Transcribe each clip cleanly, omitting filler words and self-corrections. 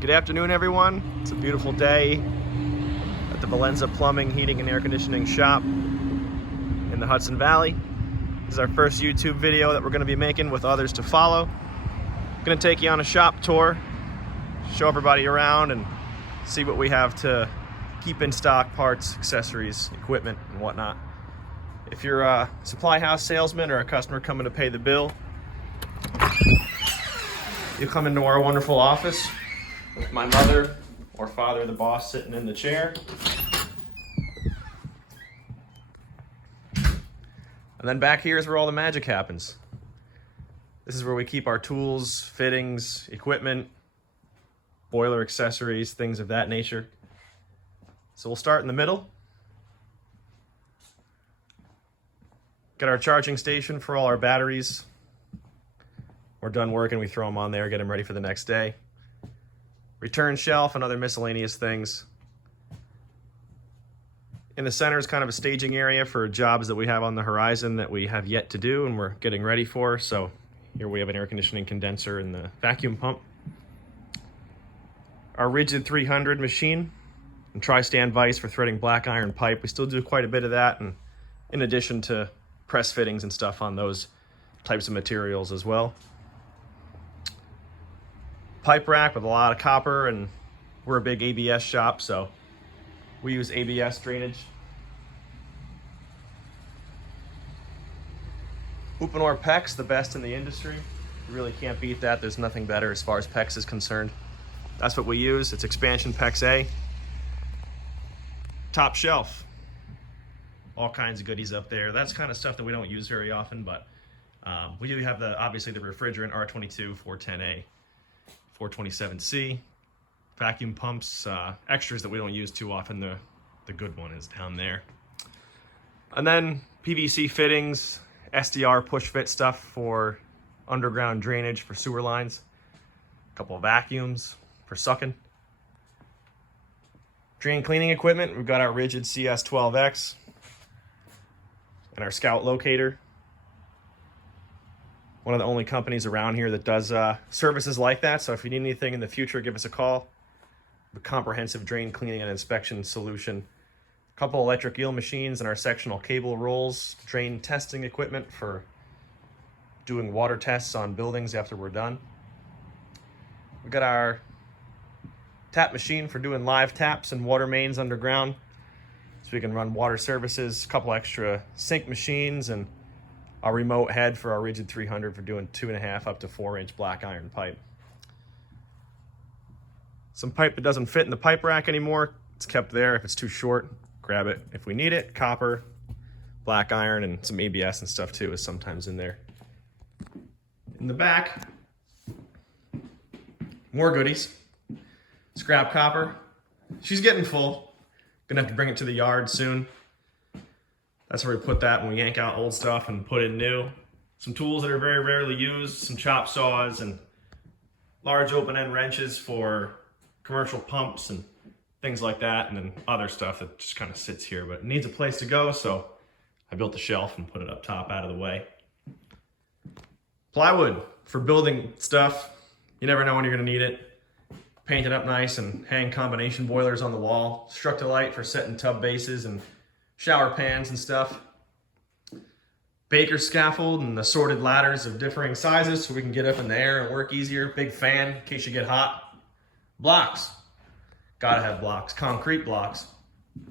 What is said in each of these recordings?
Good afternoon, everyone. It's a beautiful day at the Valenza Plumbing, Heating, and Air Conditioning shop in the Hudson Valley. This is our first YouTube video that we're going to be making with others to follow. I'm going to take you on a shop tour, show everybody around, and see what we have to keep in stock: parts, accessories, equipment, and whatnot. If you're a supply house salesman or a customer coming to pay the bill, you'll come into our wonderful office with my mother or father, the boss, sitting in the chair. And then back here is where all the magic happens. This is where we keep our tools, fittings, equipment, boiler accessories, things of that nature. So we'll start in the middle. Got our charging station for all our batteries. We're done working, we throw them on there, get them ready for the next day. Return shelf and other miscellaneous things. In the center is kind of a staging area for jobs that we have on the horizon that we have yet to do and we're getting ready for. So here we have an air conditioning condenser and the vacuum pump. Our rigid 300 machine and tri-stand vise for threading black iron pipe. We still do quite a bit of that, and in addition to press fittings and stuff on those types of materials as well. Pipe rack with a lot of copper, and we're a big ABS shop, so we use ABS drainage. Uponor PEX, the best in the industry. You really can't beat that. There's nothing better as far as PEX is concerned. That's what we use. It's expansion PEX A. Top shelf. All kinds of goodies up there. That's kind of stuff that we don't use very often, but we do have obviously the refrigerant R22 410A. 427C, vacuum pumps, extras that we don't use too often. The good one is down there. And then PVC fittings, SDR push fit stuff for underground drainage for sewer lines, a couple of vacuums for sucking. Drain cleaning equipment, we've got our rigid CS12X and our Scout locator. One of the only companies around here that does services like that. So if you need anything in the future, give us a call. A comprehensive drain cleaning and inspection solution. A couple electric eel machines and our sectional cable rolls. Drain testing equipment for doing water tests on buildings after we're done. We got our tap machine for doing live taps and water mains underground, so we can run water services. A couple extra sink machines, and our remote head for our rigid 300 for doing 2.5 up to 4-inch black iron pipe. Some pipe that doesn't fit in the pipe rack anymore, it's kept there. If it's too short, grab it if we need it. Copper, black iron, and some ABS and stuff too is sometimes in there. In the back, more goodies. Scrap copper. She's getting full. Gonna have to bring it to the yard soon. That's where we put that when we yank out old stuff and put in new. Some tools that are very rarely used, some chop saws and large open end wrenches for commercial pumps and things like that, and then other stuff that just kind of sits here, but it needs a place to go, so I built a shelf and put it up top out of the way. Plywood for building stuff. You never know when you're gonna need it. Paint it up nice and hang combination boilers on the wall. Structilite for setting tub bases and shower pans and stuff. Baker scaffold and assorted ladders of differing sizes so we can get up in the air and work easier. Big fan in case you get hot. Blocks. Gotta have blocks. Concrete blocks.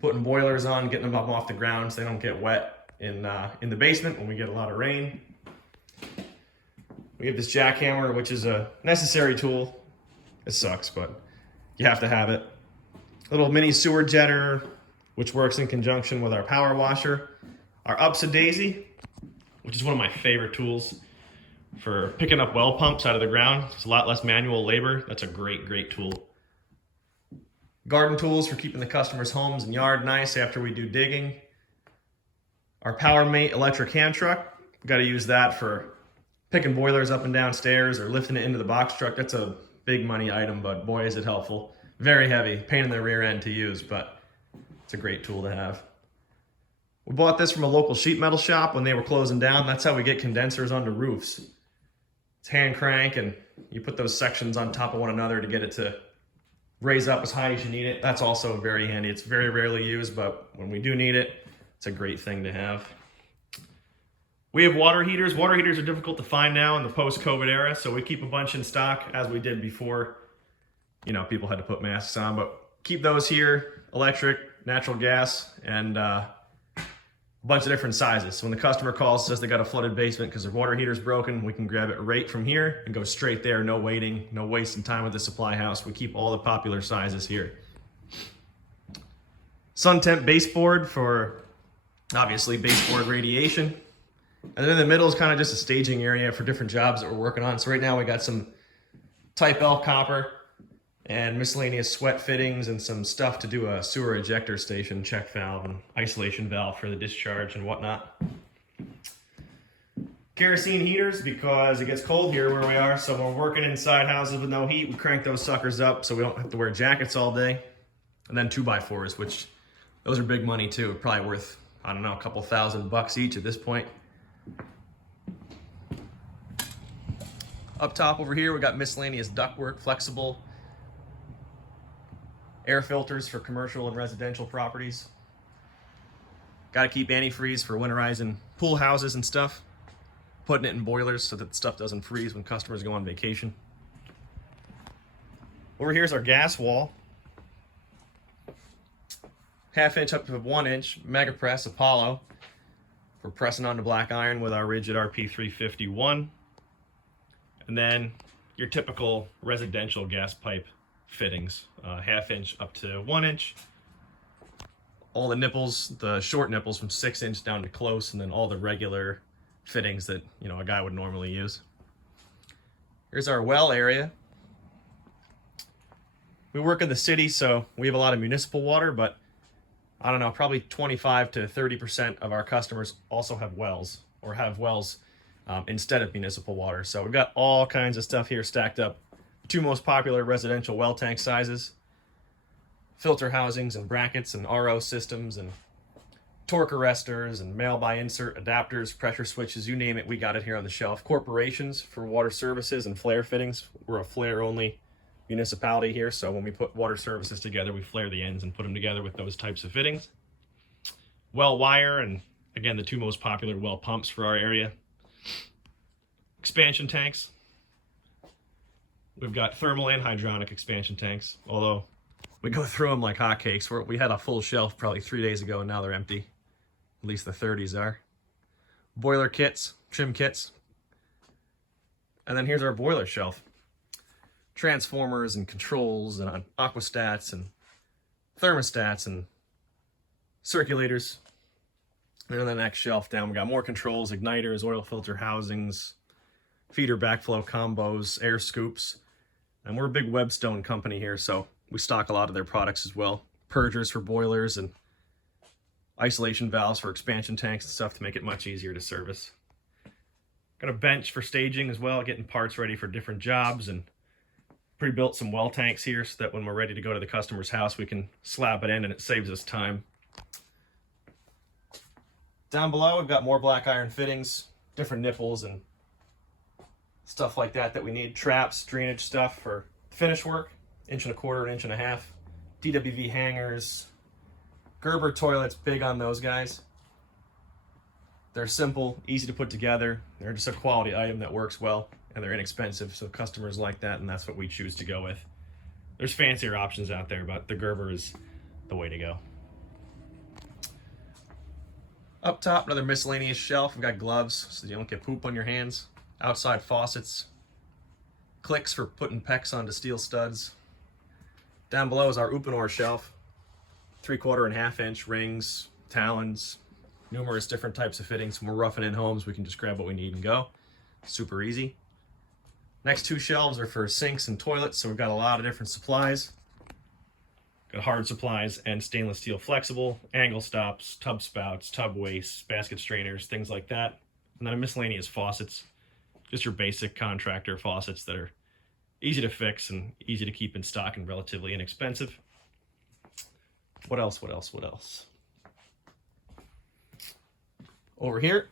Putting boilers on, getting them up off the ground so they don't get wet in the basement when we get a lot of rain. We have this jackhammer, which is a necessary tool. It sucks, but you have to have it. Little mini sewer jetter, which works in conjunction with our power washer. Our Upsa-Daisy, which is one of my favorite tools for picking up well pumps out of the ground. It's a lot less manual labor. That's a great, great tool. Garden tools for keeping the customers' homes and yard nice after we do digging. Our Powermate electric hand truck. We've got to use that for picking boilers up and down stairs or lifting it into the box truck. That's a big money item, but boy, is it helpful. Very heavy, pain in the rear end to use, but it's a great tool to have. We bought this from a local sheet metal shop when they were closing down. That's how we get condensers onto roofs. It's hand crank, and you put those sections on top of one another to get it to raise up as high as you need it. That's also very handy. It's very rarely used, but when we do need it, it's a great thing to have. We have water heaters. Water heaters are difficult to find now in the post-COVID era, so we keep a bunch in stock as we did before. You know, people had to put masks on, but keep those here, electric, natural gas, and a bunch of different sizes. So when the customer calls, says they got a flooded basement because their water heater's broken, we can grab it right from here and go straight there. No waiting, no wasting time with the supply house. We keep all the popular sizes here. Sun temp baseboard for obviously baseboard radiation. And then in the middle is kind of just a staging area for different jobs that we're working on. So right now we got some type L copper and miscellaneous sweat fittings and some stuff to do a sewer ejector station check valve and isolation valve for the discharge and whatnot. Kerosene heaters, because it gets cold here where we are, so when we're working inside houses with no heat, we crank those suckers up so we don't have to wear jackets all day. And then 2x4s, which those are big money too, probably worth, I don't know, a couple $1,000 each at this point. Up top over here, we got miscellaneous ductwork, flexible air filters for commercial and residential properties. Got to keep antifreeze for winterizing pool houses and stuff. Putting it in boilers so that stuff doesn't freeze when customers go on vacation. Over here's our gas wall. 1/2 inch up to 1 inch mega press Apollo. We're pressing onto black iron with our rigid RP351. And then your typical residential gas pipe fittings, 1/2 inch up to 1 inch. All the nipples, the short nipples from 6 inch down to close, and then all the regular fittings that, you know, a guy would normally use. Here's our well area. We work in the city, so we have a lot of municipal water, but I don't know, probably 25 to 30% of our customers also have wells, or have wells instead of municipal water. So we've got all kinds of stuff here stacked up. Two most popular residential well tank sizes, filter housings and brackets and RO systems and torque arresters and male by insert adapters, pressure switches, you name it, we got it here on the shelf. Corporations for water services and flare fittings. We're a flare only municipality here, so when we put water services together, we flare the ends and put them together with those types of fittings. Well wire, and again, the two most popular well pumps for our area. Expansion tanks. We've got thermal and hydronic expansion tanks, although we go through them like hotcakes. We had a full shelf probably 3 days ago, and now they're empty. At least the 30s are. Boiler kits, trim kits. And then here's our boiler shelf. Transformers and controls and aquastats and thermostats and circulators. And then the next shelf down, we got more controls, igniters, oil filter housings, feeder backflow combos, air scoops. And we're a big Webstone company here, so we stock a lot of their products as well. Purgers for boilers and isolation valves for expansion tanks and stuff to make it much easier to service. Got a bench for staging as well, getting parts ready for different jobs, and pre-built some well tanks here so that when we're ready to go to the customer's house, we can slap it in and it saves us time. Down below, we've got more black iron fittings, different nipples and stuff like that we need. Traps, drainage stuff for finish work, 1.25 inch, 1.5 inch. DWV hangers, Gerber toilets, big on those guys. They're simple, easy to put together. They're just a quality item that works well, and they're inexpensive, so customers like that, and that's what we choose to go with. There's fancier options out there, but the Gerber is the way to go. Up top, another miscellaneous shelf. We've got gloves so you don't get poop on your hands. Outside faucets. Clicks for putting PEX onto steel studs. Down below is our Uponor shelf. 3/4 and 1/2 inch rings, talons, numerous different types of fittings. When we're roughing in homes, we can just grab what we need and go. Super easy. Next two shelves are for sinks and toilets, so we've got a lot of different supplies. Got hard supplies and stainless steel flexible, angle stops, tub spouts, tub wastes, basket strainers, things like that. And then miscellaneous faucets, just your basic contractor faucets that are easy to fix and easy to keep in stock and relatively inexpensive. What else? Over here,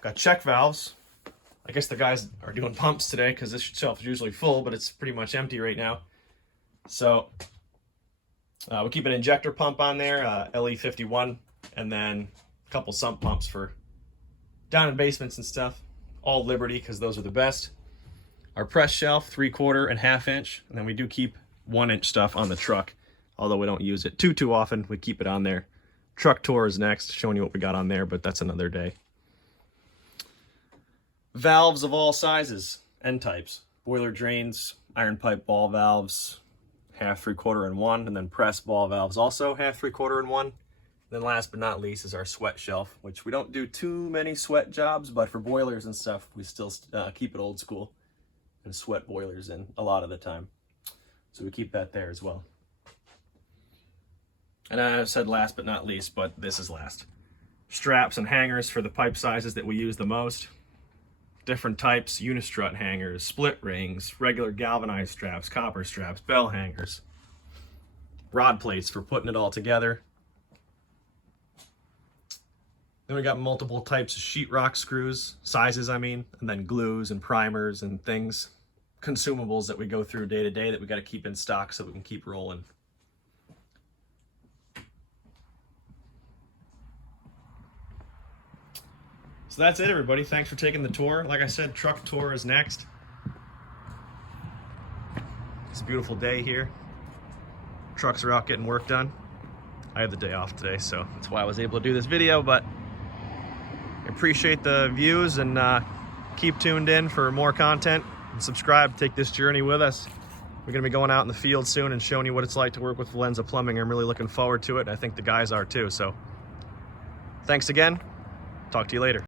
got check valves. I guess the guys are doing pumps today because this shelf is usually full, but it's pretty much empty right now. So we keep an injector pump on there, LE51, and then a couple sump pumps for down in basements and stuff. All Liberty, because those are the best. Our press shelf, 3/4 and 1/2 inch, and then we do keep 1-inch stuff on the truck, although we don't use it too often. We keep it on there. Truck tour is next, showing you what we got on there, but that's another day. Valves of all sizes and types. Boiler drains, iron pipe ball valves, 1/2, 3/4, and 1, and then press ball valves also 1/2, 3/4, and 1. Then last but not least is our sweat shelf, which we don't do too many sweat jobs, but for boilers and stuff, we still keep it old school and sweat boilers in a lot of the time. So we keep that there as well. And I said last but not least, but this is last. Straps and hangers for the pipe sizes that we use the most. Different types, unistrut hangers, split rings, regular galvanized straps, copper straps, bell hangers. Rod plates for putting it all together. Then we got multiple types of sheetrock screws, sizes I mean, and then glues and primers and things, consumables that we go through day to day that we got to keep in stock so we can keep rolling. So that's it, everybody. Thanks for taking the tour. Like I said, truck tour is next. It's a beautiful day here. Trucks are out getting work done. I have the day off today, so that's why I was able to do this video, but I appreciate the views, and keep tuned in for more content and subscribe. Take this journey with us. We're going to be going out in the field soon and showing you what it's like to work with Valenza Plumbing. I'm really looking forward to it. I think the guys are too. So thanks again. Talk to you later.